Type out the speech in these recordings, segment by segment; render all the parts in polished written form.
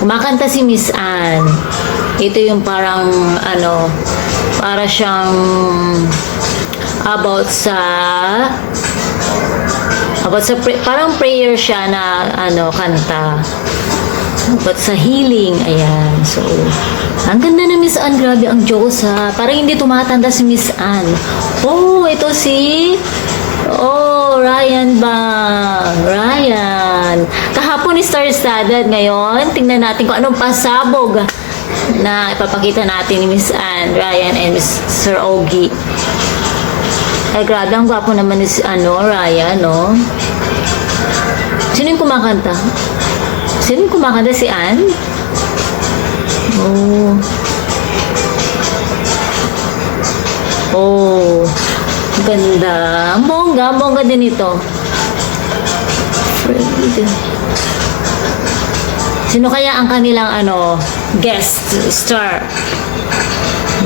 Kumakanta si Miss Anne. Ito yung parang ano, para siyang about sa parang prayer siya na ano, kanta. About sa healing. Ayan. So, ang ganda na Miss Anne. Grabe ang Diyos ha. Parang hindi tumatanda si Miss Anne. Oh, ito si Ryan ba? Ryan. Kahapon star-studded. Ngayon, tingnan natin kung anong pasabog na ipapakita natin ni Miss Anne, Ryan, and Sir Ogie. Ay, grabe, ang gwapo naman ni Ryan, no? Sino yung kumakanta? Sino yung kumakanta? Si Anne? Oh, ganda. Ang bongga din ito. Sino kaya ang kanilang guest star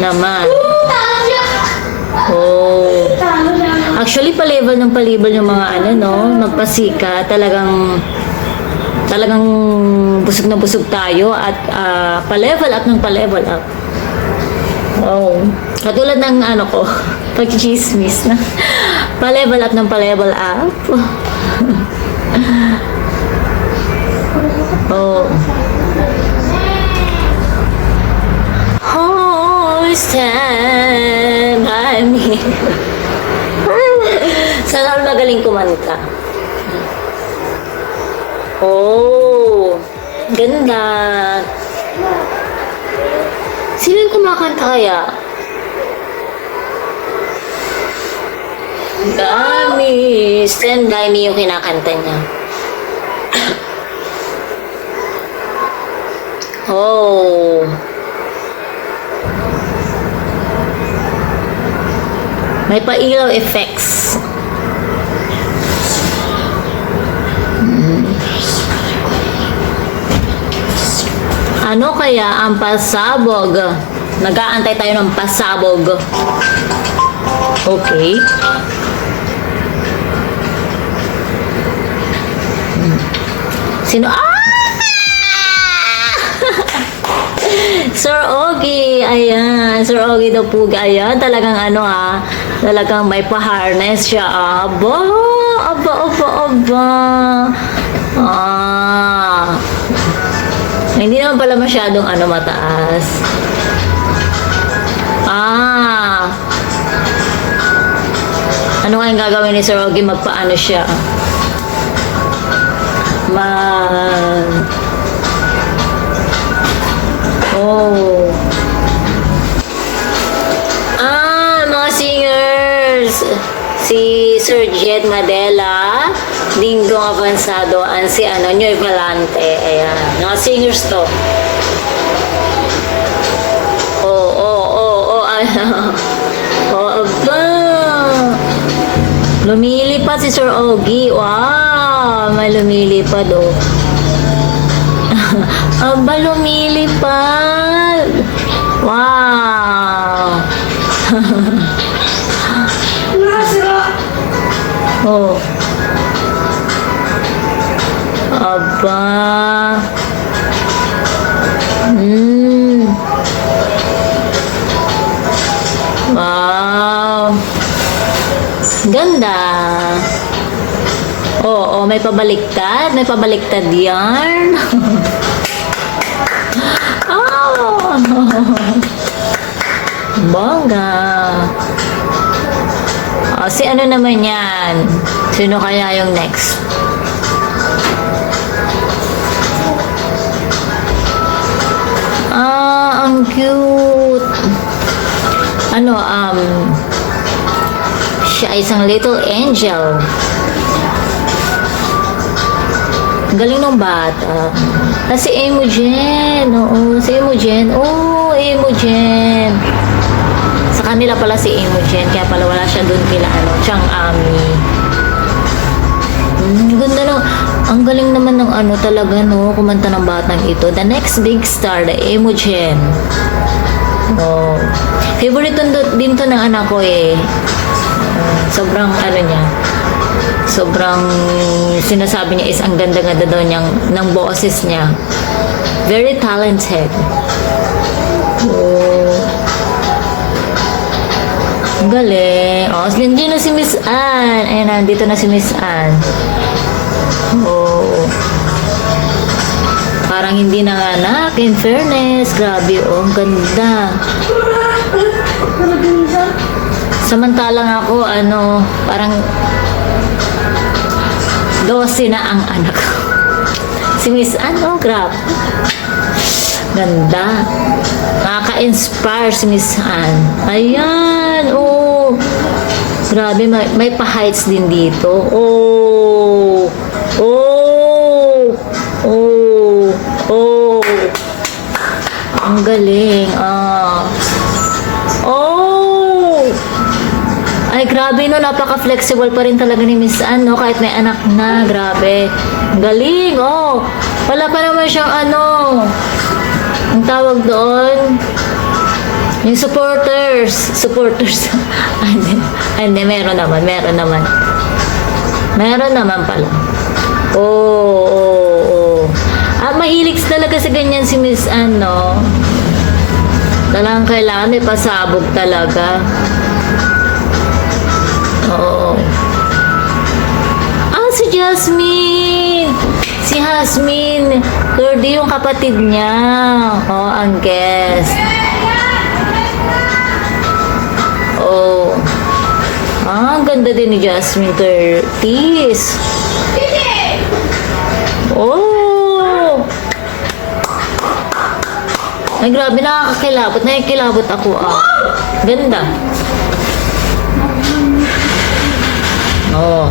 naman? Oh. Actually, pa-level yung mga magpasika. Talagang busog na busog tayo at pa-level up ng pa-level up. Oh. Katulad ng ko, pag-chismis na. Pa-level up ng pa-level up. Oh. Oh, stand by me. Sana magaling kumanta. Oh, ganda. Sino yung kumakanta kaya? Dami. Stand by me yung kinakanta niya. Oh. May pa-ilaw effects. Ano kaya ang pasabog? Nag-aantay tayo ng pasabog. Okay. Sino? Sir Ogie. Ayan. Sir Ogie daw po. Ayan. Talagang talagang may pa-harness siya. Aba. Hindi naman pala masyadong mataas. Ano kayang gagawin ni Sir Ogie? Magpaano siya? Oh. Mga singers. Si Sir Jed Madela, Dingdong Avanzado, and si Nyoy Valante. Ayan. Mga singers to. Aba. Lumilipad si Sir Ogie. Wow. May lumilipad, oh. Aba, lumilipad. Wow. Oh. Aba. Wow. Ganda. Oo, may pabaliktad. May pabaliktad yarn. Oh. Bongga. Si naman yan? Sino kaya yung next? Ang cute. Siya ay isang little angel. Ang galing ng bata. Si Imogen. Oo, si Imogen. Oh, Imogen. Sa kanila pala si Imogen. Kaya pala wala siya doon kila Chang Ami. Ganda no. Ang galing naman ng talaga kumanta ng batang ito. The next big star, the Imogen. Oh. Favorite din to ng anak ko eh. Sobrang niya. Sobrang sinasabi niya is ang ganda-ganda daw ng boses niya. Very talented. Oh. Ang galing. Oh, nandiyan na si Miss Anne. Ayan, nandito na si Miss Anne. Oh. Parang hindi nanganak. In fairness. Grabe, oh. Ang ganda. Samantalang ako, parang 12 na ang anak ko. Si Miss Anne, oh, grabe. Ganda. Nakaka-inspire si Miss Anne. Ayan, oh. Grabe, may pa-heights din dito. Oh. Oh. Oh. Oh. Ang galing. Ah. Oh. Ay, grabe, no. Napaka-flexible pa rin talaga ni Miss Anne, no? Kahit may anak na. Grabe. Ang galing, oh. Wala pa naman siyang ang tawag doon, yung supporters. Hindi, meron naman pala. Oo. Mahilig talaga sa ganyan si Miss Anne, no? Talagang kailangan may pasabog talaga. Oo. Si Jasmine! Si Hasmin, 30 yung kapatid niya. Oh, ang guest. Oh. Ang ganda din ni Jasmine, 30s. Oh. Ay, grabe, nakakakilabot. Nakikilabot ako, Ganda. Oh.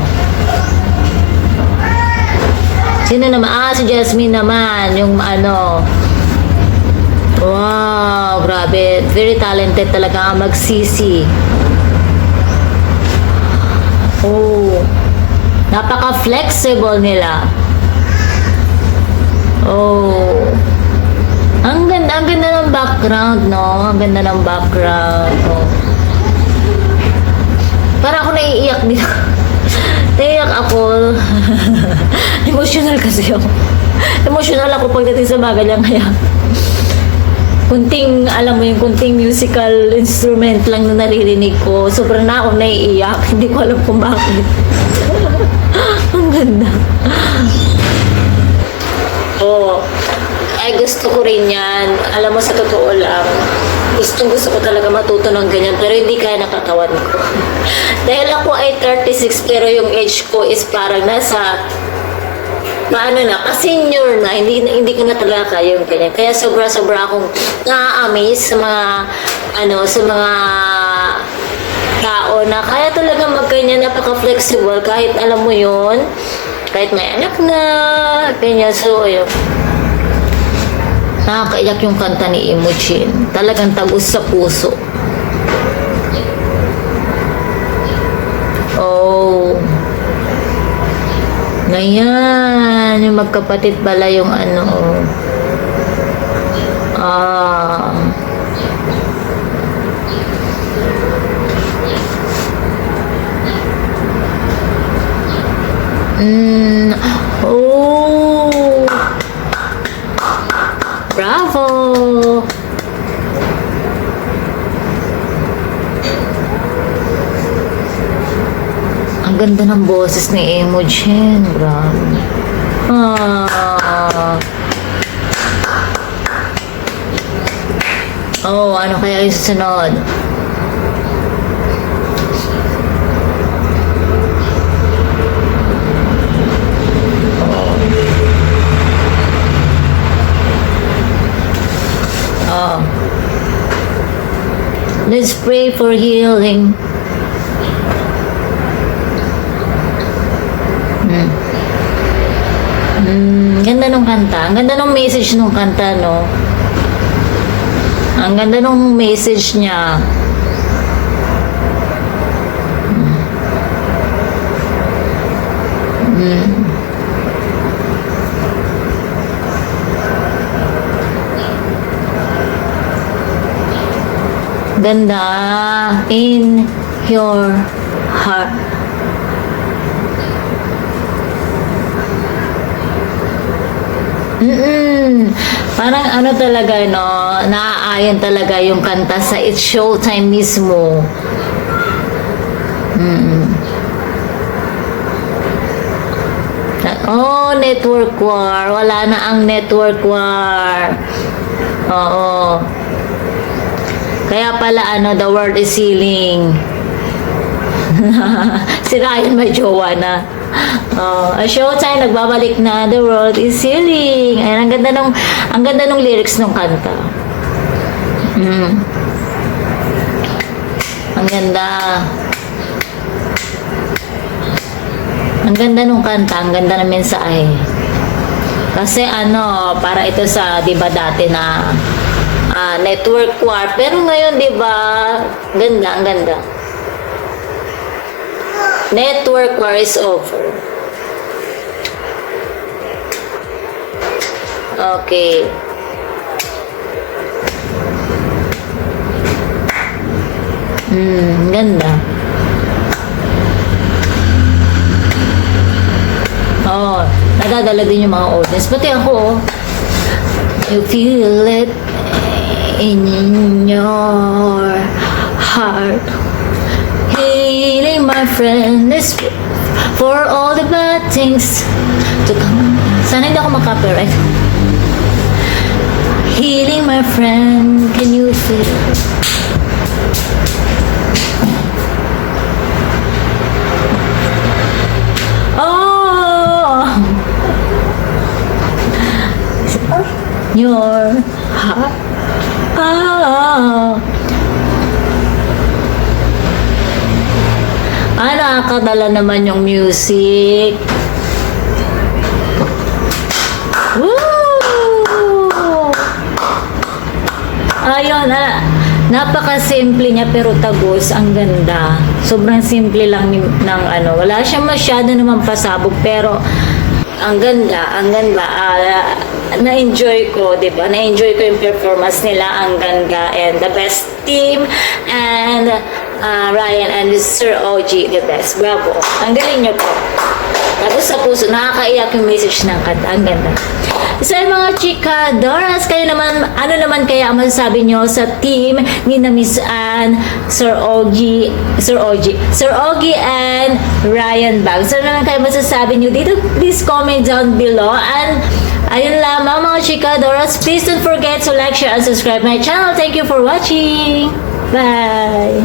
Sino naman? Si Jasmine naman. Yung wow, grabe. Very talented talaga ang magsisi. Oh. Napaka-flexible nila. Oh. Ang ganda ng background, no? Ang ganda ng background. Oh. Para ako naiiyak dito. Naiyak ako. Emotional kasi ako. Emotional ako pagdating sa bagay lang kaya. Kunting, alam mo yung kunting musical instrument lang na naririnig ko. Sobrang na ako naiiyak. Hindi ko alam kung bakit. Ang ganda. Oh. Ay, gusto ko rin yan. Alam mo, sa totoo lang, gusto ko talaga matuto ng ganyan, pero hindi kaya nakatawan ko. Dahil ako ay 36, pero yung age ko is parang nasa, ka-senior na, hindi ko na talaga kaya yung ganyan. Kaya sobra akong na-amaze sa mga tao na kaya talaga magganyan, napaka-flexible, kahit alam mo yun, kahit may anak na, ganyan, so yun. Nakakaiyak yung kanta ni Imogen. Talagang tagus sa puso. Oh. Ngayon, yung magkapatid pala yung oh. Bravo! Ang ganda ng boses ni Imogen. Grabe. Oh, ano kaya yung susunod? Let's pray for healing. Ganda nung kanta. Ang ganda nung message nung kanta, no? Ang ganda nung message niya. Ganda in your heart. Parang ano talaga, no? Naaayon talaga yung kanta sa It's Showtime mismo. Oh, network war. Wala na ang network war. Oo. Kaya pala, ano, the world is healing. Si Ryan may jowa na. Oh, a Showtime nagbabalik na, the world is healing. Ayan, ang ganda nung lyrics ng kanta. Ang ganda. Ang ganda nung kanta, ang ganda ng mensahe. Kasi ano, para ito sa, 'di ba dati na network war, pero ngayon 'di ba, ganda, ang ganda. Network war is over. Okay. Ganda. Oh, nadadala din yung mga audience. Pati ako, oh. You feel it in your heart. Healing, my friend, is for all the bad things to come. Sana hindi ako makapiright. Healing, my friend, can you feel it? Your heart. Nakakadala naman yung music. Woo! Ayun, napaka-simple niya pero tagos, ang ganda. Sobrang simple lang ng ano. Wala siyang masyado naman pasabog pero ang ganda, ang ganda. Na-enjoy ko, di ba? Na-enjoy ko yung performance nila, ang ganda. And the best team, and Ryan and Sir OG, the best. Bravo. Ang galing niyo po. Tapos sa puso, nakakaiyak yung message ng kanta. Ang ganda. So mga chika, Doras, kayo naman, ano naman kaya ang masasabi nyo sa team ni na Miss Anne, Sir Ogie, and Ryan Bag? So ano naman kayo masasabi nyo dito? Please comment down below. And ayun lamang mga chika, Doras, please don't forget to like, share, and subscribe my channel. Thank you for watching. Bye!